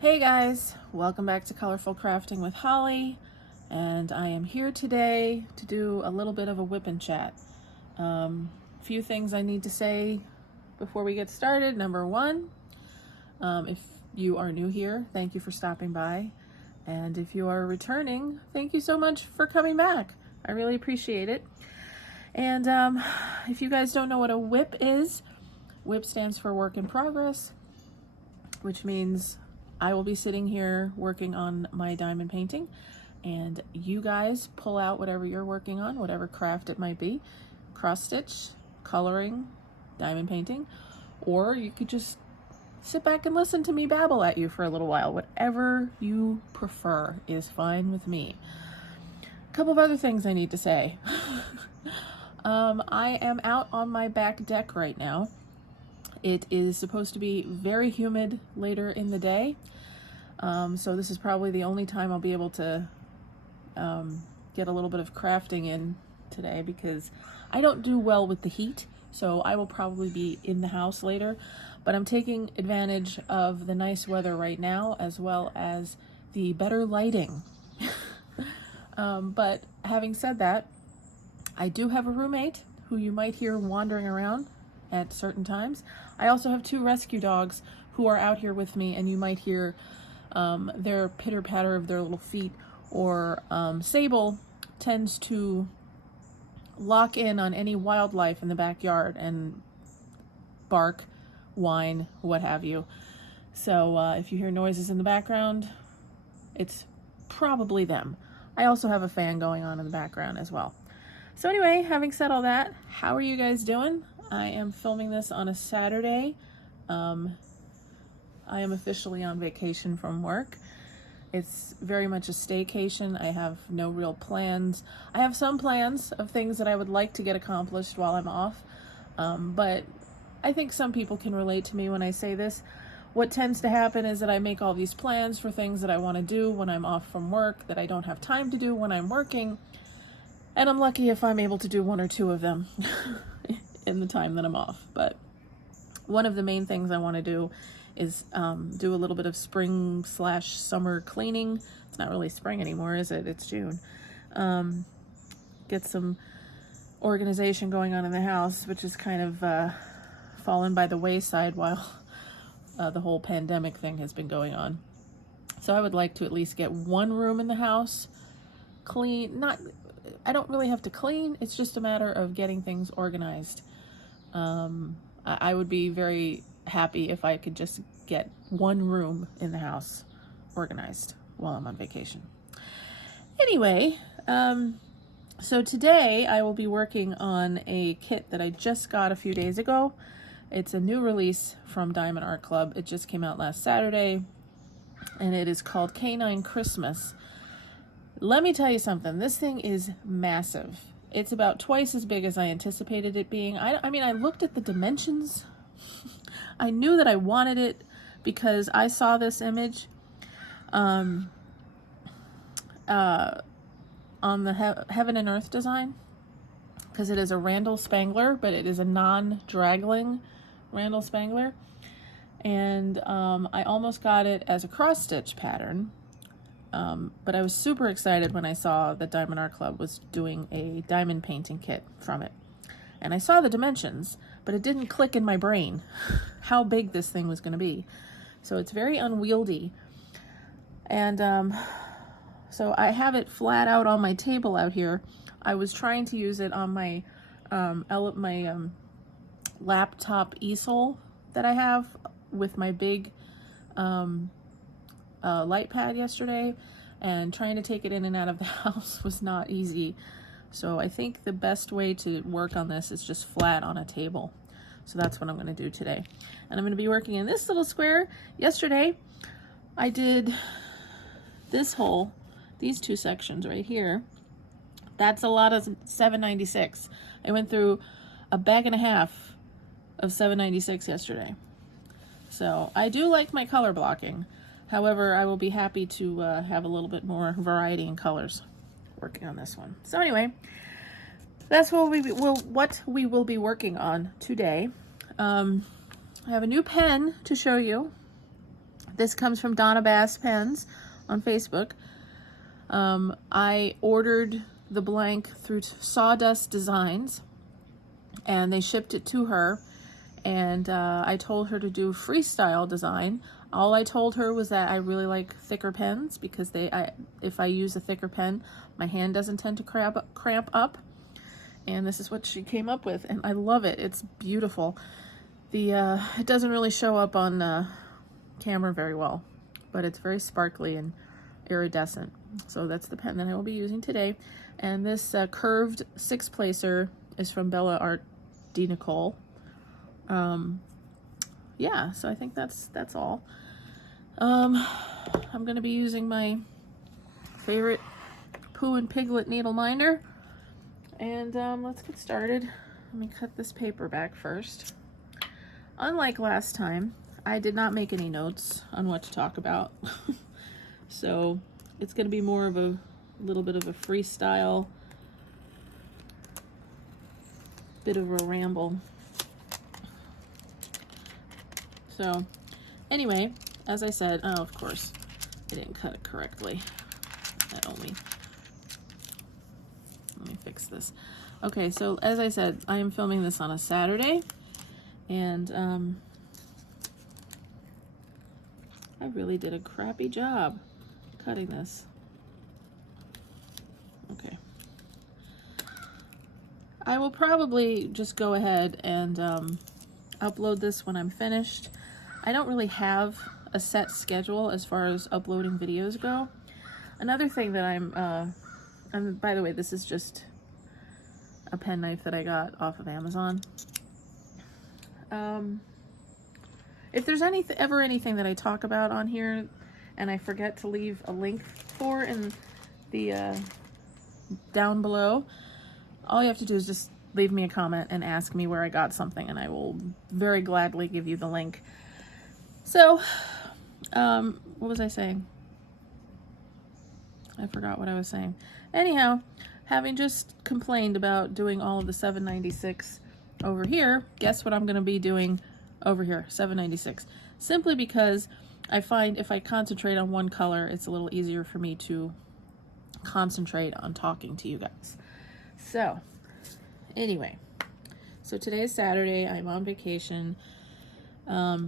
Hey guys, welcome back to Colorful Crafting with Holly, and I am here today to do a little bit of a WIP and Chat. Few things I need to say before we get started. Number one, if you are new here, thank you for stopping by, and if you are returning, thank you so much for coming back. I really appreciate it. And if you guys don't know what a WIP is, WIP stands for Work in Progress, which means I will be sitting here working on my diamond painting, and you guys pull out whatever you're working on, whatever craft it might be, cross stitch, coloring, diamond painting, or you could just sit back and listen to me babble at you for a little while. Whatever you prefer is fine with me. A couple of other things I need to say. I am out on my back deck right now. It is supposed to be very humid later in the day, so this is probably the only time I'll be able to get a little bit of crafting in today, because I don't do well with the heat, so I will probably be in the house later, but I'm taking advantage of the nice weather right now, as well as the better lighting. But having said that, I do have a roommate who you might hear wandering around at certain times. I also have two rescue dogs who are out here with me, and you might hear their pitter patter of their little feet, or Sable tends to lock in on any wildlife in the backyard and bark, whine, what have you. So if you hear noises in the background, it's probably them. I also have a fan going on in the background as well. So anyway, having said all that, how are you guys doing? I am filming this on a Saturday. I am officially on vacation from work. It's very much a staycation. I have no real plans. I have some plans of things that I would like to get accomplished while I'm off, but I think some people can relate to me when I say this. What tends to happen is that I make all these plans for things that I want to do when I'm off from work that I don't have time to do when I'm working, and I'm lucky if I'm able to do one or two of them in the time that I'm off. But one of the main things I want to do is do a little bit of spring/summer cleaning. It's not really spring anymore, is it? It's June. Get some organization going on in the house, which is kind of fallen by the wayside while the whole pandemic thing has been going on. So I would like to at least get one room in the house clean. I don't really have to clean. It's just a matter of getting things organized. I would be very happy if I could just get one room in the house organized while I'm on vacation. Anyway, so today I will be working on a kit that I just got a few days ago. It's a new release from Diamond Art Club. It just came out last Saturday, and it is called Canine Christmas. Let me tell you something. This thing is massive. It's about twice as big as I anticipated it being. I mean, I looked at the dimensions. I knew that I wanted it because I saw this image on the Heaven and Earth design, because it is a Randall Spangler, but it is a non-draggling Randall Spangler. And I almost got it as a cross-stitch pattern. But I was super excited when I saw that Diamond Art Club was doing a diamond painting kit from it. And I saw the dimensions, but it didn't click in my brain how big this thing was going to be. So it's very unwieldy. And so I have it flat out on my table out here. I was trying to use it on my laptop easel that I have with my big light pad yesterday, and trying to take it in and out of the house was not easy. So I think the best way to work on this is just flat on a table. So that's what I'm going to do today. And I'm going to be working in this little square. Yesterday I did this hole, these two sections right here. That's a lot of 796. I went through a bag and a half of 796 yesterday. So I do like my color blocking. However, I will be happy to have a little bit more variety in colors working on this one. So anyway, that's what we will be working on today. I have a new pen to show you. This comes from Donna Bass Pens on Facebook. I ordered the blank through Sawdust Designs, and they shipped it to her, and I told her to do freestyle design. All I told her was that I really like thicker pens because if I use a thicker pen, my hand doesn't tend to cramp up. And this is what she came up with, and I love it. It's beautiful. It doesn't really show up on camera very well, but it's very sparkly and iridescent. So that's the pen that I will be using today. And this curved 6-placer is from Bella Art de Nicole. Yeah, so I think that's all. I'm going to be using my favorite Pooh and Piglet needle minder, and let's get started. Let me cut this paper back first. Unlike last time, I did not make any notes on what to talk about. So it's going to be more of a little bit of a freestyle, bit of a ramble. So anyway, as I said, oh, of course, I didn't cut it correctly. Let me fix this. Okay, so as I said, I am filming this on a Saturday, and I really did a crappy job cutting this. Okay. I will probably just go ahead and upload this when I'm finished. I don't really have a set schedule as far as uploading videos go. Another thing that and by the way, this is just a penknife that I got off of Amazon. If there's ever anything that I talk about on here and I forget to leave a link for in the down below, all you have to do is just leave me a comment and ask me where I got something, and I will very gladly give you the link. So, what was I saying? I forgot what I was saying. Anyhow, having just complained about doing all of the 796 over here, guess what I'm going to be doing over here, 796. Simply because I find if I concentrate on one color, it's a little easier for me to concentrate on talking to you guys. So, anyway, so today's Saturday, I'm on vacation. I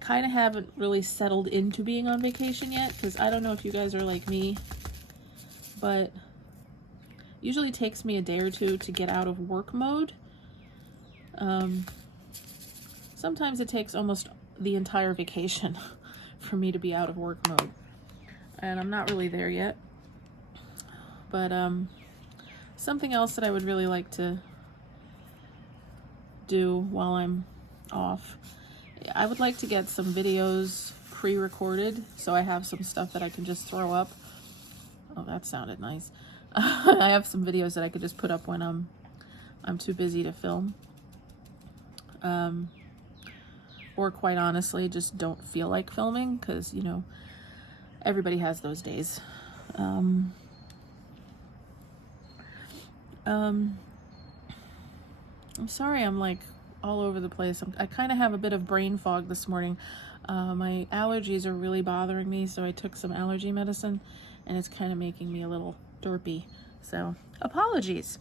kind of haven't really settled into being on vacation yet, because I don't know if you guys are like me, but usually takes me a day or two to get out of work mode. Sometimes it takes almost the entire vacation for me to be out of work mode, and I'm not really there yet. But something else that I would really like to do while I'm off, I would like to get some videos pre-recorded so I have some stuff that I can just throw up. Oh, that sounded nice. I have some videos that I could just put up when I'm too busy to film. Or quite honestly, just don't feel like filming, because, you know, everybody has those days. I'm sorry I'm like all over the place. I kind of have a bit of brain fog this morning. My allergies are really bothering me, so I took some allergy medicine, and it's kind of making me a little derpy. So, apologies.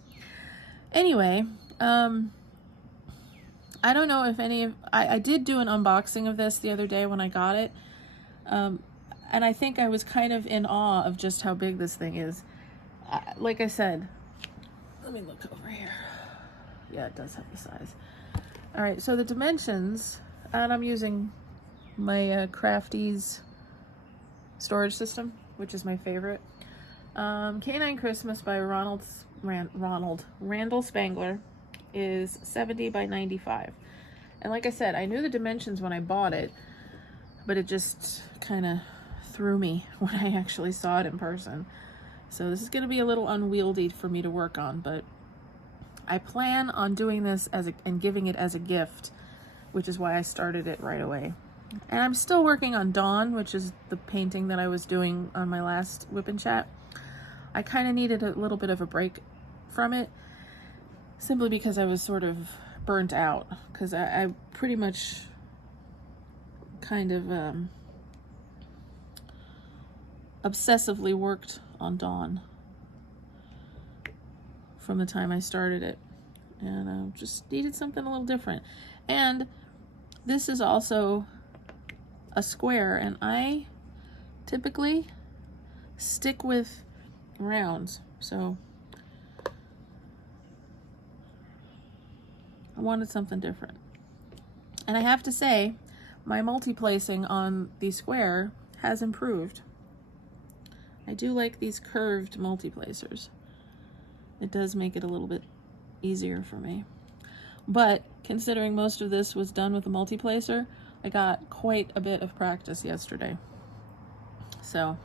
Anyway, I don't know if I did do an unboxing of this the other day when I got it. And I think I was kind of in awe of just how big this thing is. Like I said, let me look over here. Yeah, it does have the size. All right, so the dimensions, and I'm using my Crafties storage system, which is my favorite. Canine Christmas by Randall Spangler is 70 by 95. And like I said, I knew the dimensions when I bought it, but it just kind of threw me when I actually saw it in person. So this is going to be a little unwieldy for me to work on, but I plan on doing this and giving it as a gift, which is why I started it right away. And I'm still working on Dawn, which is the painting that I was doing on my last WIP and Chat. I kind of needed a little bit of a break from it, simply because I was sort of burnt out, because I pretty much kind of obsessively worked on Dawn from the time I started it, and I just needed something a little different. And this is also a square, and I typically stick with rounds, so I wanted something different. And I have to say, my multi-placing on the square has improved. I do like these curved multi-placers. It does make it a little bit easier for me. But considering most of this was done with a multi-placer, I got quite a bit of practice yesterday. So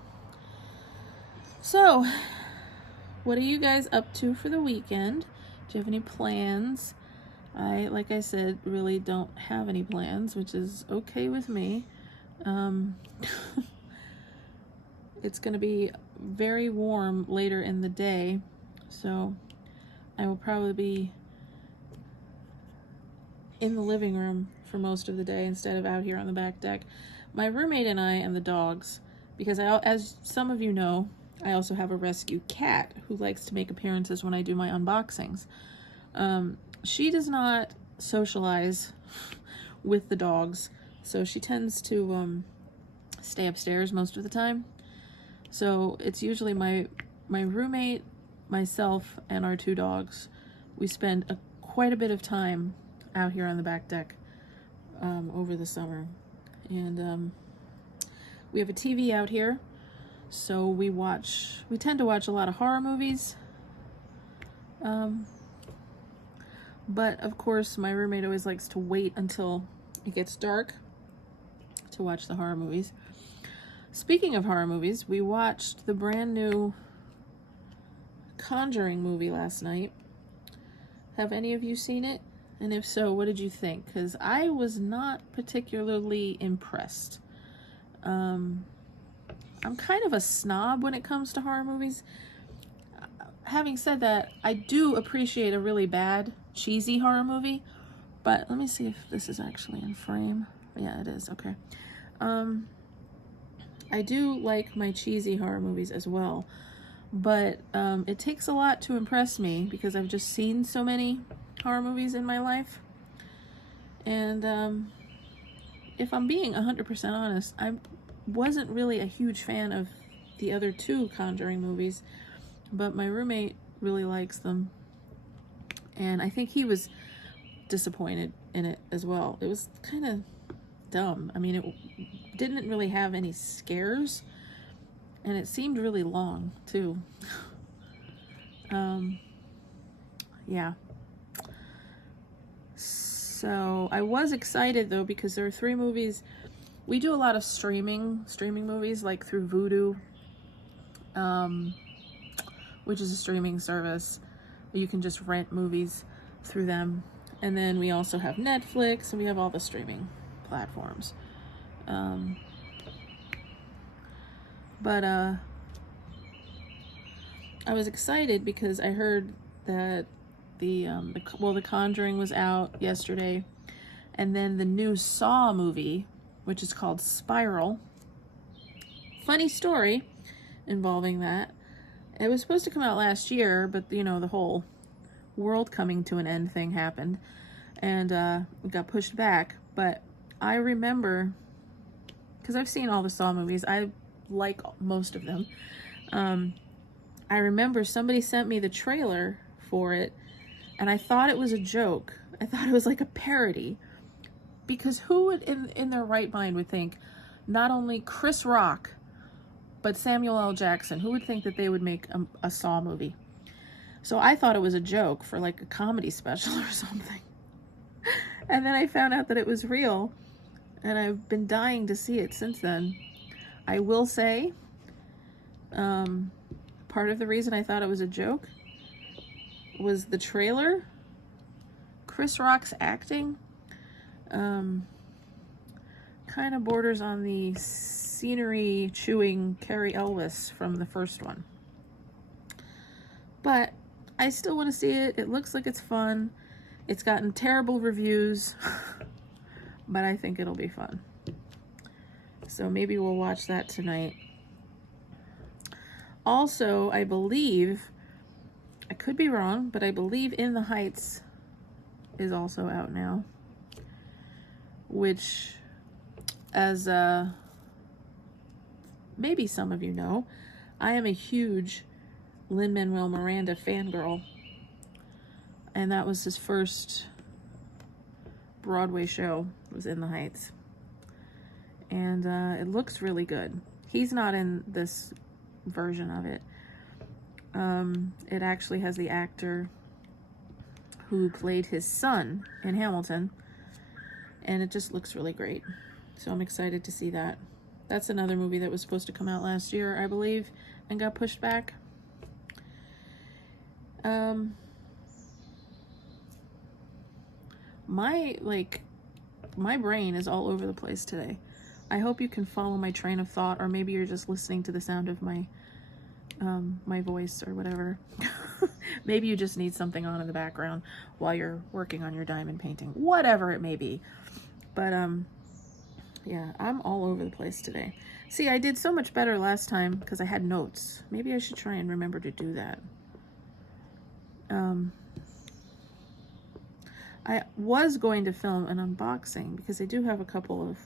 what are you guys up to for the weekend? Do you have any plans? Like I said, really don't have any plans, which is okay with me. It's going to be very warm later in the day, so I will probably be in the living room for most of the day instead of out here on the back deck. My roommate and I and the dogs, because as some of you know, I also have a rescue cat who likes to make appearances when I do my unboxings. She does not socialize with the dogs, so she tends to stay upstairs most of the time. So it's usually my roommate, myself, and our 2 dogs. We spend quite a bit of time out here on the back deck over the summer. And we have a TV out here, so we tend to watch a lot of horror movies. But of course, my roommate always likes to wait until it gets dark to watch the horror movies. Speaking of horror movies, we watched the brand new Conjuring movie last night. Have any of you seen it? And if so, what did you think? Because I was not particularly impressed. I'm kind of a snob when it comes to horror movies. Having said that, I do appreciate a really bad, cheesy horror movie. But let me see if this is actually in frame. Yeah, it is. Okay. I do like my cheesy horror movies as well. But it takes a lot to impress me because I've just seen so many horror movies in my life. And if I'm being 100% honest, I wasn't really a huge fan of the other 2 Conjuring movies, but my roommate really likes them. And I think he was disappointed in it as well. It was kind of dumb. I mean, it didn't really have any scares, and it seemed really long too. Yeah. So I was excited though, because there are 3 movies. We do a lot of streaming movies, like through Vudu, which is a streaming service. You can just rent movies through them. And then we also have Netflix, and we have all the streaming platforms. But I was excited because I heard that the Conjuring was out yesterday, and then the new Saw movie, which is called Spiral. Funny story involving that. It was supposed to come out last year, but the whole world coming to an end thing happened, and it got pushed back. But I remember, because I've seen all the Saw movies, I like most of them. I remember somebody sent me the trailer for it, and I thought it was a joke. I thought it was like a parody, because who would in their right mind would think not only Chris Rock but Samuel L. Jackson, who would think that they would make a Saw movie? So I thought it was a joke for like a comedy special or something. And then I found out that it was real, and I've been dying to see it since then. I will say, part of the reason I thought it was a joke was the trailer. Chris Rock's acting kind of borders on the scenery chewing Carrie Elwes from the first one. But I still want to see it. It looks like it's fun. It's gotten terrible reviews, but I think it'll be fun. So maybe we'll watch that tonight. Also, I believe, I could be wrong, but I believe In the Heights is also out now, which, as maybe some of you know, I am a huge Lin-Manuel Miranda fangirl, and that was his first Broadway show, was In the Heights, and it looks really good. He's not in this version of it. It actually has the actor who played his son in Hamilton, and it just looks really great. So I'm excited to see that. That's another movie that was supposed to come out last year, I believe, and got pushed back. My brain is all over the place today. I hope you can follow my train of thought, or maybe you're just listening to the sound of my my voice or whatever. Maybe you just need something on in the background while you're working on your diamond painting, whatever it may be. But yeah, I'm all over the place today. See, I did so much better last time because I had notes. Maybe I should try and remember to do that. I was going to film an unboxing because I do have a couple of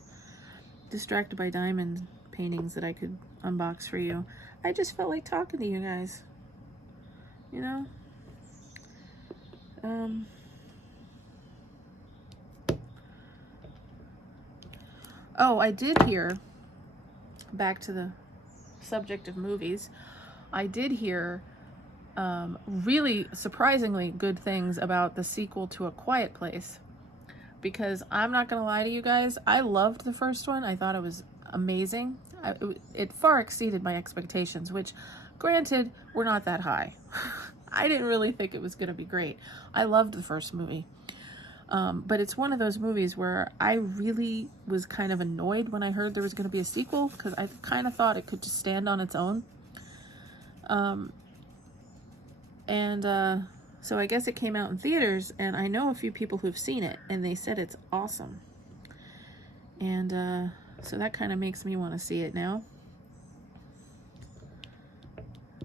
Distracted by Diamond paintings that I could unbox for you. I just felt like talking to you guys, you know? Oh, I did hear, back to the subject of movies, I did hear really surprisingly good things about the sequel to A Quiet Place, because I'm not gonna lie to you guys, I loved the first one. I thought it was amazing. It far exceeded my expectations, which, granted, were not that high. I didn't really think it was gonna be great. I loved the first movie, but it's one of those movies where I really was kind of annoyed when I heard there was gonna be a sequel, because I kind of thought it could just stand on its own. So I guess it came out in theaters, and I know a few people who've seen it, and they said it's awesome. And so that kind of makes me want to see it now.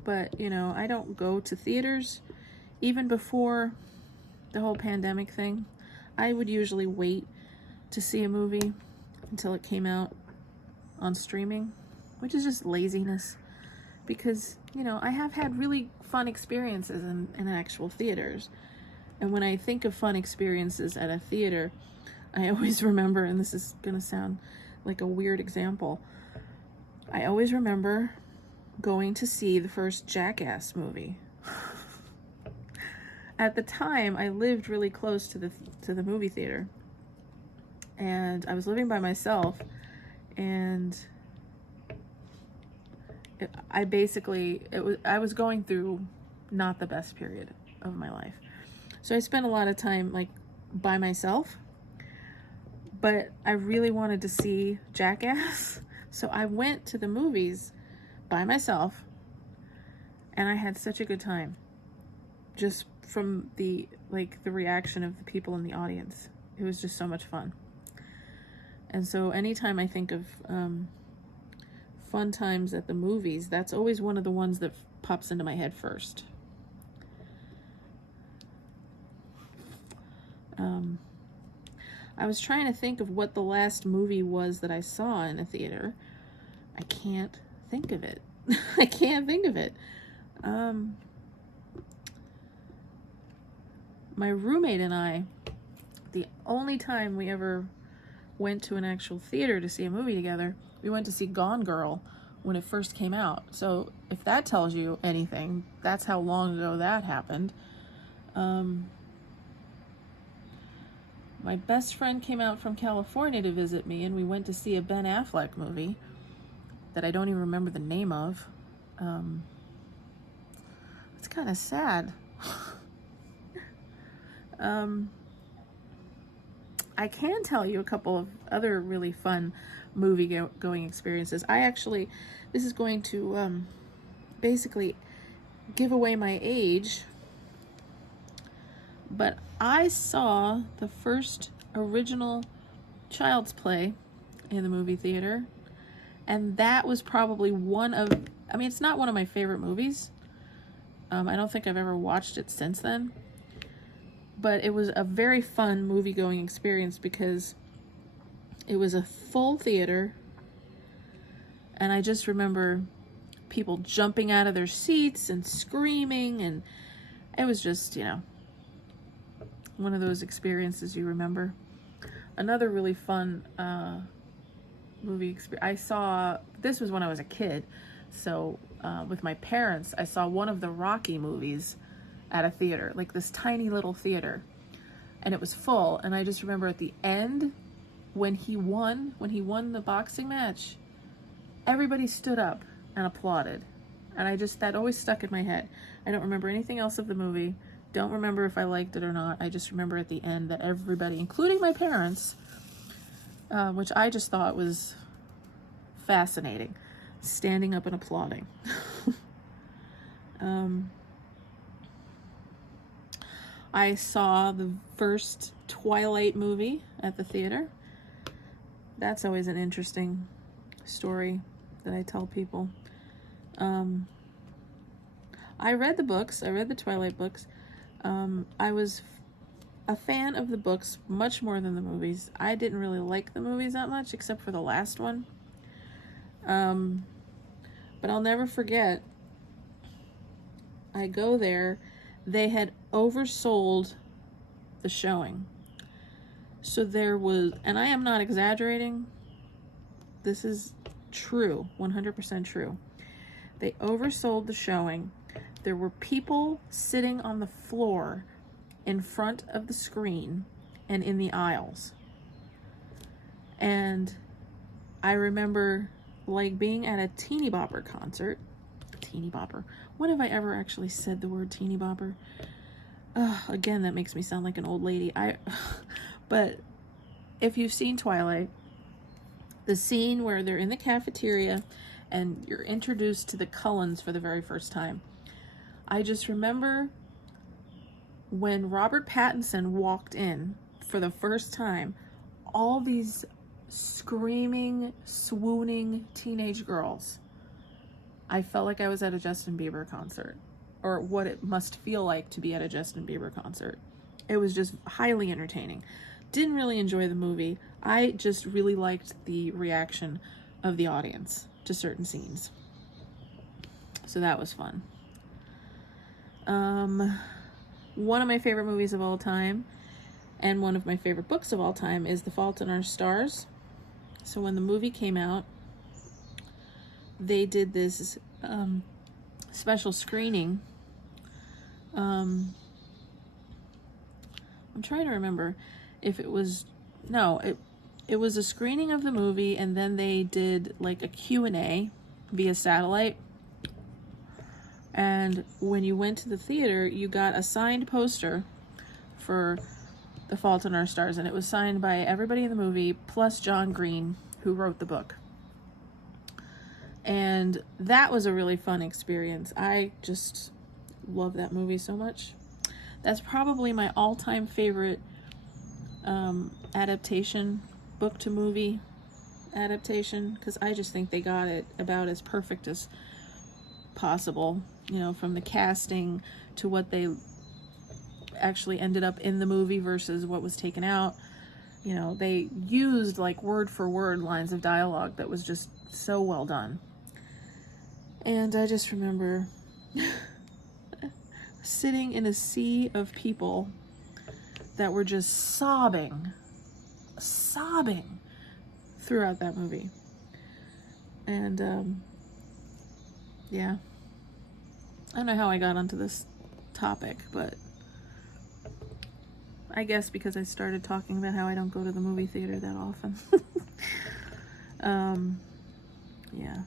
But, you know, I don't go to theaters. Even before the whole pandemic thing, I would usually wait to see a movie until it came out on streaming, which is just laziness. Because, you know, I have had really fun experiences in actual theaters. And when I think of fun experiences at a theater, I always remember, and this is going to sound like a weird example, I always remember going to see the first Jackass movie. At the time, I lived really close to the movie theater. And I was living by myself, and I was going through not the best period of my life. So I spent a lot of time like by myself, but I really wanted to see Jackass. So I went to the movies by myself, and I had such a good time just from the reaction of the people in the audience. It was just so much fun. And so anytime I think of fun times at the movies, that's always one of the ones that pops into my head first. I was trying to think of what the last movie was that I saw in a theater. I can't think of it. I can't think of it. My roommate and I, the only time we ever went to an actual theater to see a movie together, we went to see Gone Girl when it first came out. So if that tells you anything, that's how long ago that happened. My best friend came out from California to visit me, and we went to see a Ben Affleck movie that I don't even remember the name of. It's kind of sad. I can tell you a couple of other really fun movie going experiences. This is going to basically give away my age, but I saw the first original Child's Play in the movie theater, and that was probably one of, I mean, it's not one of my favorite movies. I don't think I've ever watched it since then. But it was a very fun movie-going experience because it was a full theater. And I just remember people jumping out of their seats and screaming. And it was just, you know, one of those experiences you remember. Another really fun movie experience. I saw, this was when I was a kid. So with my parents, I saw one of the Rocky movies at a theater, like this tiny little theater, and it was full. And I just remember at the end, when he won the boxing match, everybody stood up and applauded. And that always stuck in my head. I don't remember anything else of the movie. Don't remember if I liked it or not. I just remember at the end that everybody, including my parents, which I just thought was fascinating, standing up and applauding. I saw the first Twilight movie at the theater. That's always an interesting story that I tell people. I read the books. I read the Twilight books. I was a fan of the books much more than the movies. I didn't really like the movies that much, except for the last one. But I'll never forget, I go there, they had oversold the showing. So there was, and I am not exaggerating, this is true, 100% true. They oversold the showing. There were people sitting on the floor in front of the screen and in the aisles. And I remember like being at a Teeny Bopper concert. Teeny Bopper. When have I ever actually said the word Teeny Bopper? Again, that makes me sound like an old lady. But if you've seen Twilight, the scene where they're in the cafeteria and you're introduced to the Cullens for the very first time. I just remember when Robert Pattinson walked in for the first time, all these screaming, swooning teenage girls. I felt like I was at a Justin Bieber concert, or what it must feel like to be at a Justin Bieber concert. It was just highly entertaining. Didn't really enjoy the movie. I just really liked the reaction of the audience to certain scenes. So that was fun. One of my favorite movies of all time, and one of my favorite books of all time, is The Fault in Our Stars. So when the movie came out, they did this special screening. I'm trying to remember if it was, no, it was a screening of the movie, and then they did like a Q&A via satellite. And when you went to the theater, you got a signed poster for The Fault in Our Stars, and it was signed by everybody in the movie, plus John Green, who wrote the book. And that was a really fun experience. I just love that movie so much. That's probably my all-time favorite adaptation, book to movie adaptation, because I just think they got it about as perfect as possible, you know, from the casting to what they actually ended up in the movie versus what was taken out. You know, they used like word for word lines of dialogue that was just so well done. And I just remember sitting in a sea of people that were just sobbing throughout that movie. And yeah, I don't know how I got onto this topic, but I guess because I started talking about how I don't go to the movie theater that often. Yeah.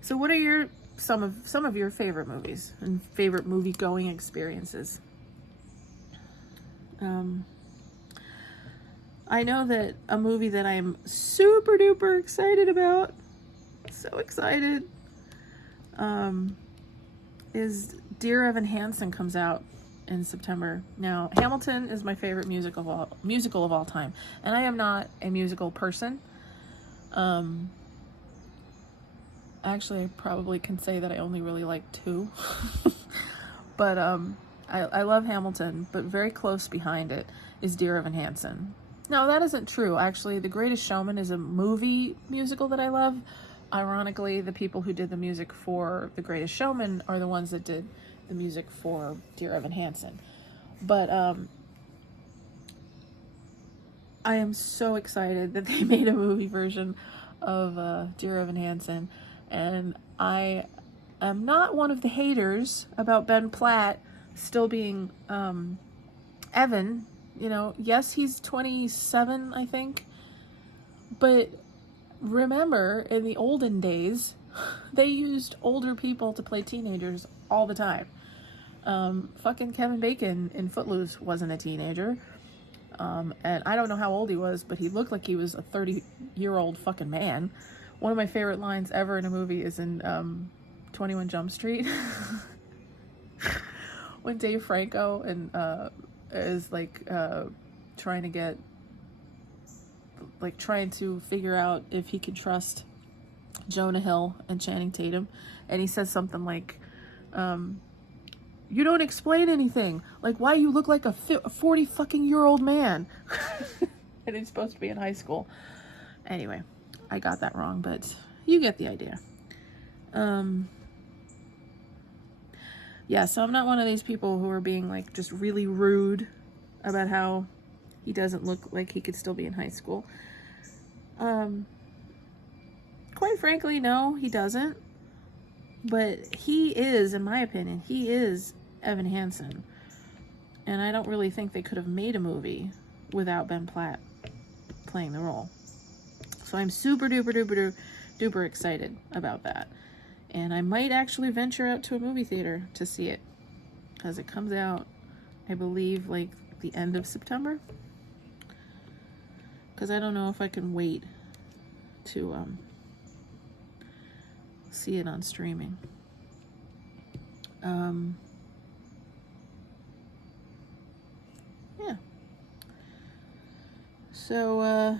So what are some of your favorite movies and favorite movie going experiences? I know that a movie that I'm super duper excited about, so excited, is Dear Evan Hansen comes out in September. Now, Hamilton is my favorite musical of all time, and I am not a musical person. Actually, I probably can say that I only really like two. But I love Hamilton, but very close behind it is Dear Evan Hansen. No, that isn't true. Actually, The Greatest Showman is a movie musical that I love. Ironically, the people who did the music for The Greatest Showman are the ones that did the music for Dear Evan Hansen. But I am so excited that they made a movie version of Dear Evan Hansen, and I am not one of the haters about Ben Platt still being Evan. You know, yes, he's 27, I think, but remember, in the olden days, they used older people to play teenagers all the time. Fucking Kevin Bacon in Footloose wasn't a teenager. And I don't know how old he was, but he looked like he was a 30-year-old fucking man. One of my favorite lines ever in a movie is in 21 Jump Street. When Dave Franco and is trying to figure out if he can trust Jonah Hill and Channing Tatum, and he says something like, you don't explain anything. Like, why you look like a 40 fucking year old man. And he's supposed to be in high school. Anyway, I got that wrong, but you get the idea. Yeah, so I'm not one of these people who are being like just really rude about how he doesn't look like he could still be in high school. Quite frankly, no, he doesn't. But he is, in my opinion, he is Evan Hansen. And I don't really think they could have made a movie without Ben Platt playing the role. So I'm super duper excited about that. And I might actually venture out to a movie theater to see it. Because it comes out, I believe, like the end of September. Because I don't know if I can wait to see it on streaming. Yeah. So,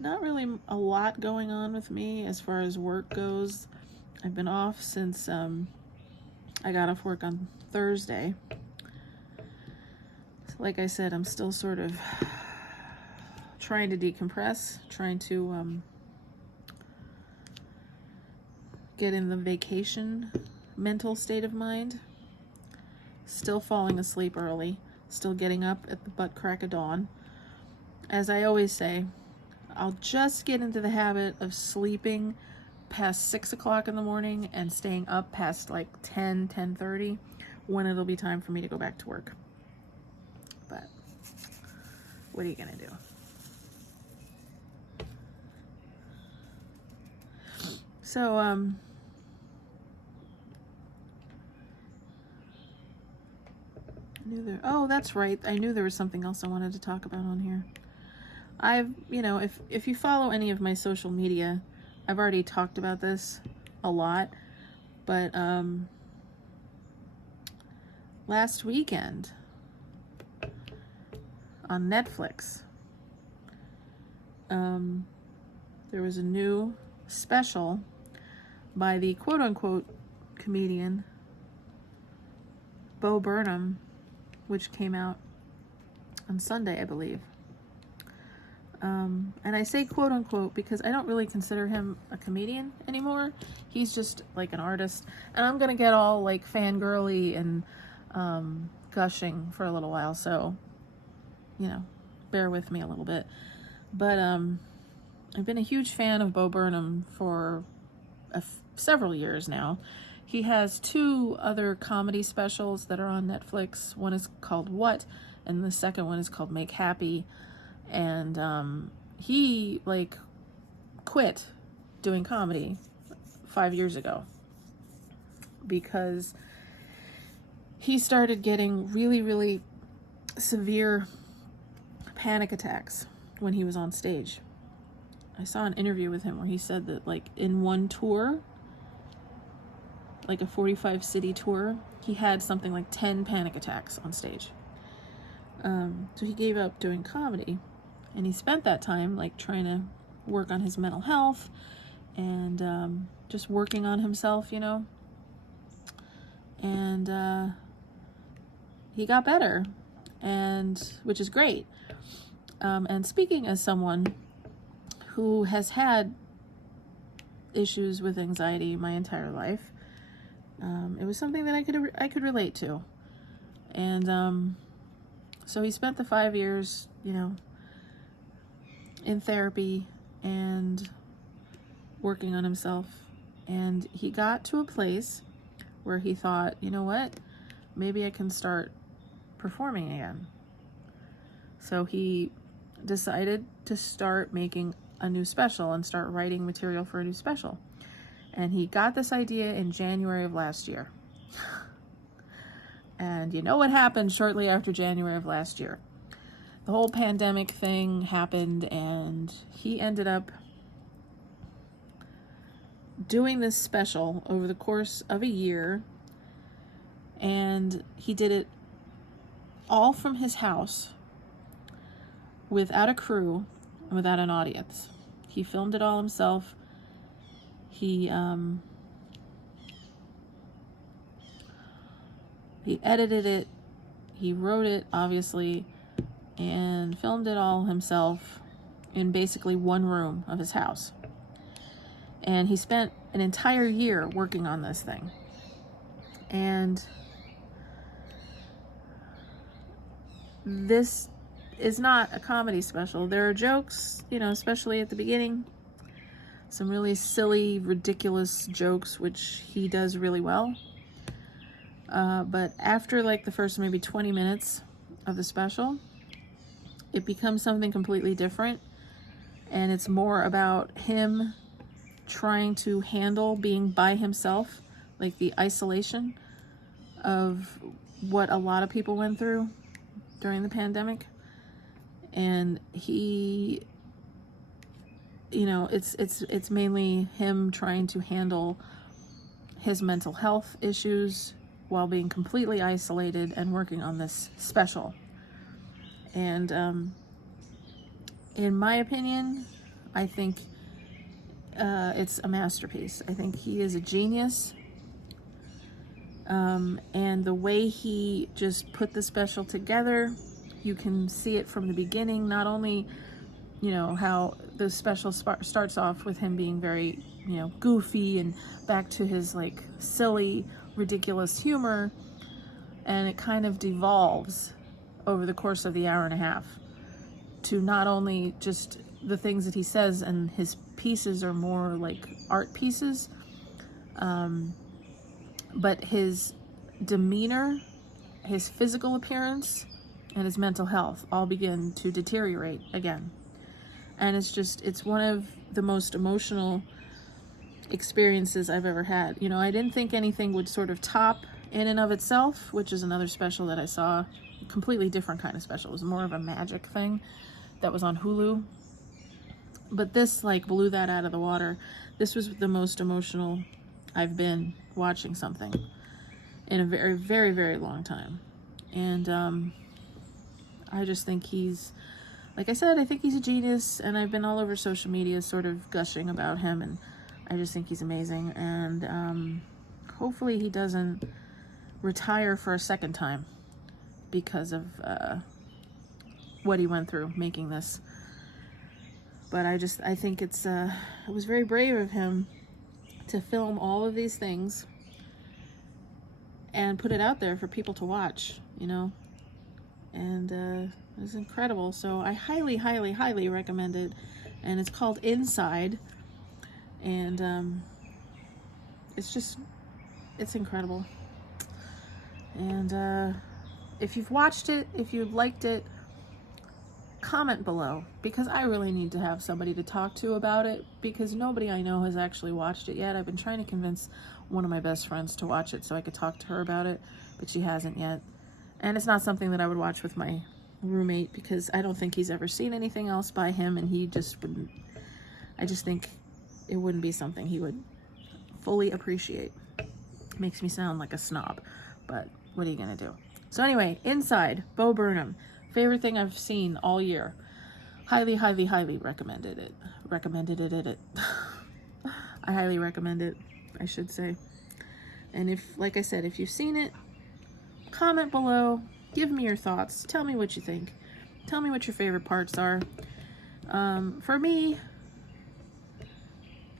not really a lot going on with me as far as work goes. I've been off since I got off work on Thursday. Like I said, I'm still sort of trying to decompress, trying to get in the vacation mental state of mind. Still falling asleep early, still getting up at the butt crack of dawn. As I always say, I'll just get into the habit of sleeping past 6 o'clock in the morning and staying up past like 10:30 when it'll be time for me to go back to work. But what are you gonna do? So, oh, that's right. I knew there was something else I wanted to talk about on here. If you follow any of my social media, I've already talked about this a lot, but last weekend on Netflix, there was a new special by the quote-unquote comedian Bo Burnham, which came out on Sunday, I believe. And I say quote-unquote because I don't really consider him a comedian anymore. He's just like an artist. And I'm going to get all like fangirly and gushing for a little while, so, bear with me a little bit. But I've been a huge fan of Bo Burnham for several years now. He has 2 other comedy specials that are on Netflix. One is called What, and the second one is called Make Happy. And he quit doing comedy 5 years ago because he started getting really severe panic attacks when he was on stage. I saw an interview with him where he said that in one tour, like a 45 city tour, he had something like 10 panic attacks on stage. So he gave up doing comedy, and he spent that time trying to work on his mental health and just working on himself, you know. And he got better, and which is great. And speaking as someone who has had issues with anxiety my entire life, it was something that I could relate to. And so he spent the 5 years, you know, in therapy and working on himself. And he got to a place where he thought, you know what, maybe I can start performing again. So he decided to start making a new special and start writing material for a new special. And he got this idea in January of last year. And you know what happened shortly after January of last year? The whole pandemic thing happened, and he ended up doing this special over the course of a year, and he did it all from his house without a crew and without an audience. He filmed it all himself. He edited it, he wrote it, obviously, and filmed it all himself in basically one room of his house. And he spent an entire year working on this thing. And this is not a comedy special. There are jokes, you know, especially at the beginning. Some really silly, ridiculous jokes, which he does really well. But after like the first maybe 20 minutes of the special, it becomes something completely different. And it's more about him trying to handle being by himself, like the isolation of what a lot of people went through during the pandemic. And he, you know, it's mainly him trying to handle his mental health issues while being completely isolated and working on this special. And in my opinion, I think it's a masterpiece. I think he is a genius. And the way he just put the special together, you can see it from the beginning. Not only, you know, how the special starts off with him being very, you know, goofy and back to his like silly, ridiculous humor, and it kind of devolves over the course of the hour and a half to not only just the things that he says, and his pieces are more like art pieces, but his demeanor, his physical appearance, and his mental health all begin to deteriorate again. And it's one of the most emotional experiences I've ever had. You know, I didn't think anything would sort of top In and of Itself, which is another special that I saw, a completely different kind of special. It was more of a magic thing that was on Hulu. But this like blew that out of the water. This was the most emotional I've been watching something in a very, very, very long time. And I just think he's, like I said, I think he's a genius, and I've been all over social media sort of gushing about him, and I just think he's amazing. And hopefully he doesn't retire for a second time because of what he went through making this. But I think it was very brave of him to film all of these things and put it out there for people to watch, you know. And it was incredible. So I highly, highly, highly recommend it. And it's called Inside. And it's incredible. And if you've watched it, if you've liked it, comment below, because I really need to have somebody to talk to about it, because nobody I know has actually watched it yet. I've been trying to convince one of my best friends to watch it so I could talk to her about it, but she hasn't yet. And it's not something that I would watch with my roommate, because I don't think he's ever seen anything else by him, and he just wouldn't, I just think it wouldn't be something he would fully appreciate. Makes me sound like a snob, but what are you gonna do? So anyway, Inside, Bo Burnham. Favorite thing I've seen all year. Highly, highly, highly recommended it. recommended it. I highly recommend it, I should say. And if, like I said, if you've seen it, comment below, give me your thoughts, tell me what you think, tell me what your favorite parts are. For me,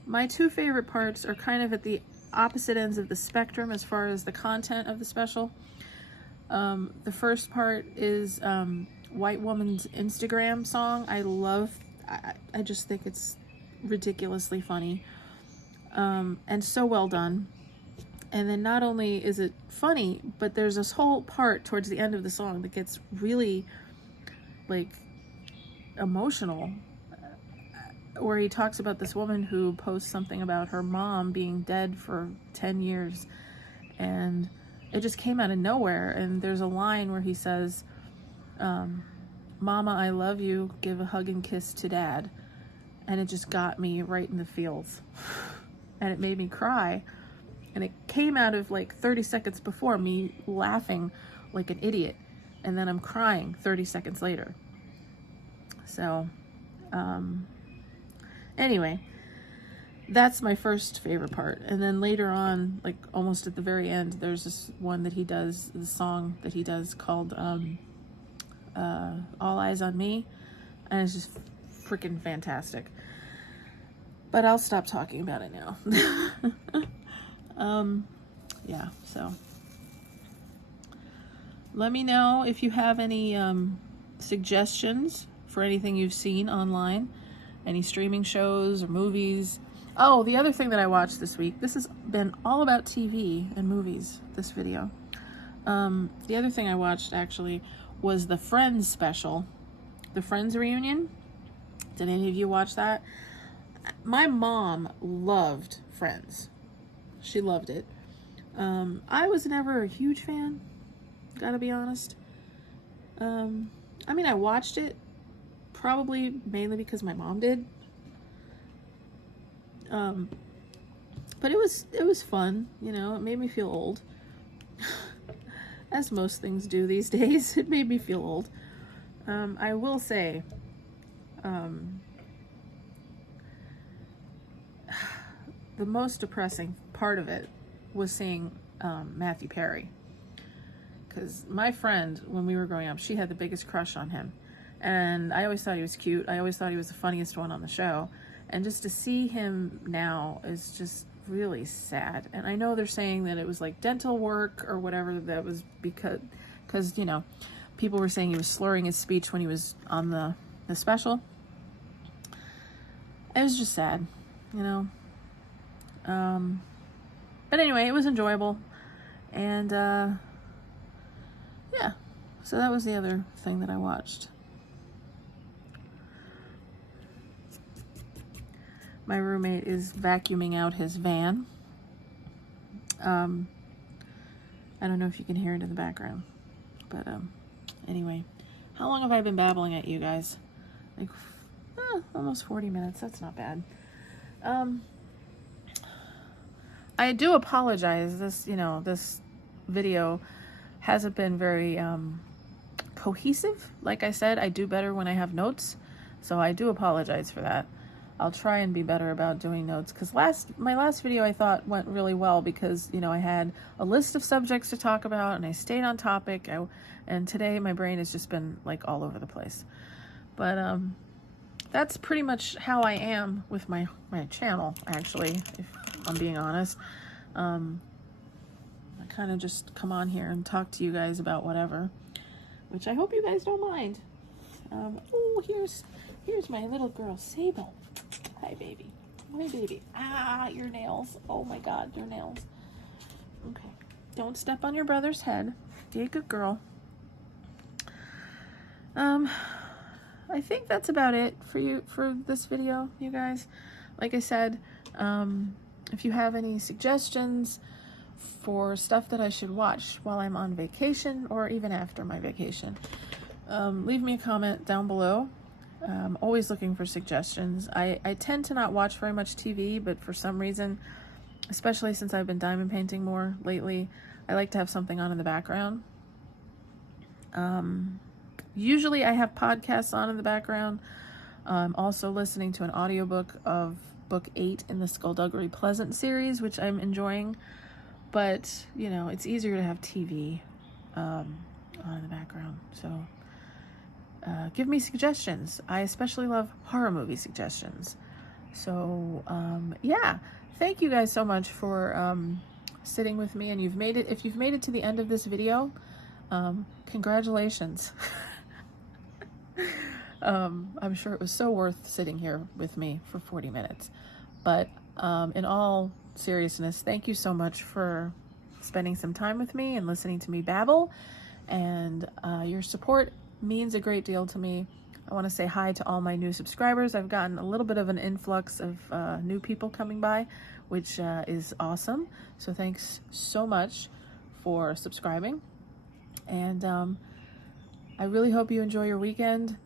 my two favorite parts are kind of at the opposite ends of the spectrum as far as the content of the special. The first part is White Woman's Instagram song. I just think it's ridiculously funny, and so well done. And then not only is it funny, but there's this whole part towards the end of the song that gets really, like, emotional, where he talks about this woman who posts something about her mom being dead for 10 years, and it just came out of nowhere. And there's a line where he says, "Mama, I love you, give a hug and kiss to Dad," and it just got me right in the feels, and it made me cry. And it came out of like 30 seconds before me laughing like an idiot, and then I'm crying 30 seconds later. So, anyway, that's my first favorite part. And then later on, like almost at the very end, there's this one that he does, the song that he does called All Eyes on Me, and it's just freaking fantastic. But I'll stop talking about it now. Yeah, so let me know if you have any suggestions for anything you've seen online, any streaming shows or movies. Oh, the other thing that I watched this week, this has been all about TV and movies, this video. The other thing I watched actually was the Friends special, the Friends reunion. Did any of you watch that? My mom loved Friends. She loved it. I was never a huge fan, gotta be honest. I mean, I watched it probably mainly because my mom did. But it was fun, you know. It made me feel old. As most things do these days, it made me feel old. I will say, the most depressing part of it was seeing Matthew Perry. Because my friend, when we were growing up, she had the biggest crush on him. And I always thought he was cute. I always thought he was the funniest one on the show. And just to see him now is just really sad. And I know they're saying that it was like dental work or whatever, that was because you know, people were saying he was slurring his speech when he was on the special. It was just sad, you know. But anyway, it was enjoyable. And yeah, so that was the other thing that I watched. My roommate is vacuuming out his van. I don't know if you can hear it in the background, but anyway, how long have I been babbling at you guys? Like almost 40 minutes. That's not bad. I do apologize. This video hasn't been very cohesive. Like I said, I do better when I have notes, so I do apologize for that. I'll try and be better about doing notes, because my last video I thought went really well, because, you know, I had a list of subjects to talk about and I stayed on topic, and today my brain has just been like all over the place. But that's pretty much how I am with my channel, actually, if I'm being honest. I kind of just come on here and talk to you guys about whatever, which I hope you guys don't mind. Oh, here's my little girl, Sable. Hi, baby. Hi, baby. Ah, your nails. Oh my God, your nails. Okay. Don't step on your brother's head. Be a good girl. I think that's about it for this video, you guys. Like I said, if you have any suggestions for stuff that I should watch while I'm on vacation or even after my vacation, leave me a comment down below. I'm always looking for suggestions. I tend to not watch very much TV, but for some reason, especially since I've been diamond painting more lately, I like to have something on in the background. Usually I have podcasts on in the background. I'm also listening to an audiobook of book 8 in the Skullduggery Pleasant series, which I'm enjoying. But, you know, it's easier to have TV on in the background. So give me suggestions. I especially love horror movie suggestions. So yeah, thank you guys so much for sitting with me. And you've made it, if you've made it to the end of this video, congratulations. I'm sure it was so worth sitting here with me for 40 minutes. But in all seriousness, thank you so much for spending some time with me and listening to me babble. And your support means a great deal to me. I want to say hi to all my new subscribers. I've gotten a little bit of an influx of new people coming by, which is awesome. So thanks so much for subscribing. And I really hope you enjoy your weekend.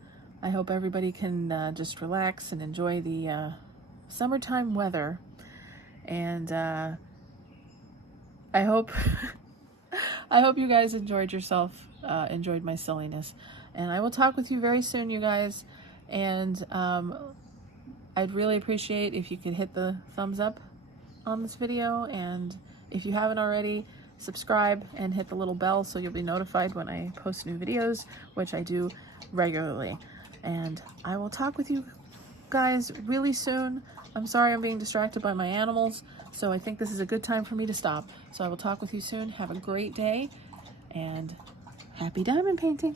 I hope everybody can just relax and enjoy the summertime weather. And I hope I hope you guys enjoyed yourself, enjoyed my silliness. And I will talk with you very soon, you guys. And I'd really appreciate if you could hit the thumbs up on this video. And if you haven't already, subscribe and hit the little bell so you'll be notified when I post new videos, which I do regularly. And I will talk with you guys really soon. I'm sorry I'm being distracted by my animals, so I think this is a good time for me to stop. So I will talk with you soon. Have a great day, and happy diamond painting.